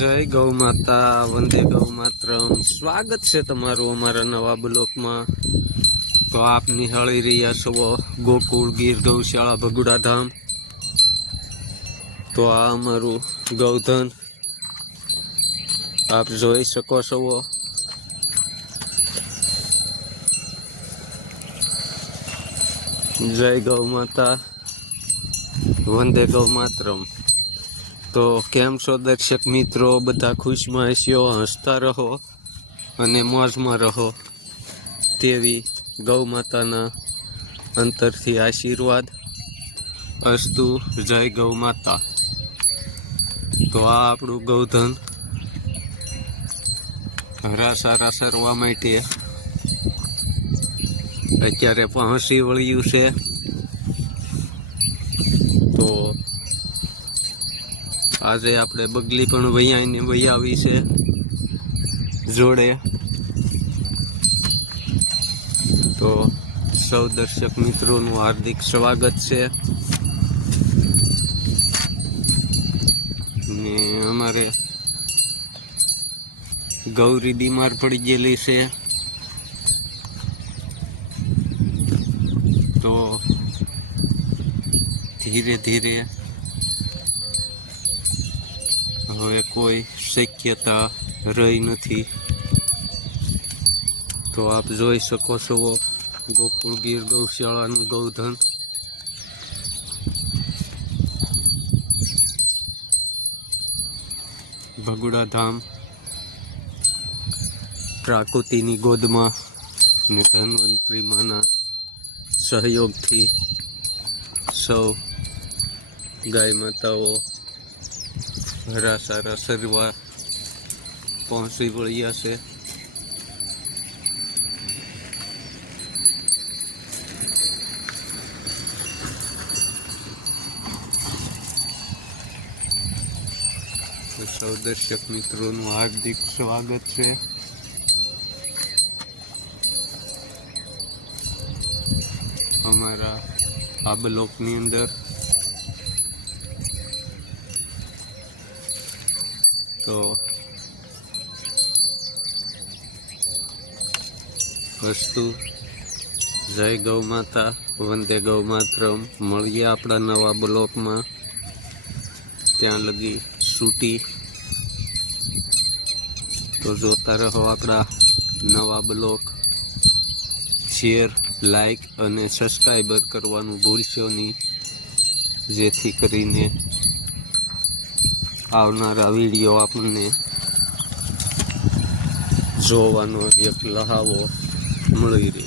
જય ગૌ માતા, વંદે ગૌ માતરમ। સ્વાગત છે તમારું અમારા નવા બ્લોકમાં। તો આપ નિહાળી રહ્યા છો ગોકુળ ગીર ગૌશાળા ભગુડા ધામ। તો આ અમારું ગૌધન આપ જોઈ શકો છો। જય ગૌ માતા, વંદે ગૌ માતરમ। તો કેમ છો દર્શક મિત્રો, બધા ખુશમાં હશો, હસતા રહો અને મોજમાં રહો તેવી ગૌ માતાના અંતરથી આશીર્વાદ અસ્તુ। જય ગૌ માતા। તો આ આપણું ગૌધન હરાસારા સરવા માટે અત્યારે પહોંચી વળ્યું છે। તો આજે આપણે બગલી પણ વહી આવી છે જોડે। તો સૌ દર્શક મિત્રોનું હાર્દિક સ્વાગત છે। ને અમારે ગૌરી બીમાર પડી ગયેલી છે, તો ધીરે ધીરે હવે કોઈ શક્યતા રહી નથી। તો આપ જોઈ શકો છો ગોકુળ ગીર ગૌશાળાનું ગૌધન। ભગુડા ધામ પ્રાકૃતિની ગોદમાં અને ધન્વંતરી માના સહયોગથી સૌ ગાય માતાઓ હરાસારા સરવા પહોંચી વળ્યા છે। સૌ દર્શક મિત્રોનું હાર્દિક સ્વાગત છે। અમારા આ બ્લોકની અંદર તો અસ્તુ। જય ગૌ માતા, વંદે ગૌ માતરમ। મળીએ આપણા નવા બ્લોકમાં, ત્યાં લગી છૂટી। તો જોતા રહો આપણા નવા બ્લોક। શેર, લાઈક અને સબસ્ક્રાઈબર કરવાનું ભૂલશો નહીં, જેથી કરીને આવનારા વિડીયો આપણને જોવાનો એક લહાવો મળી રહે।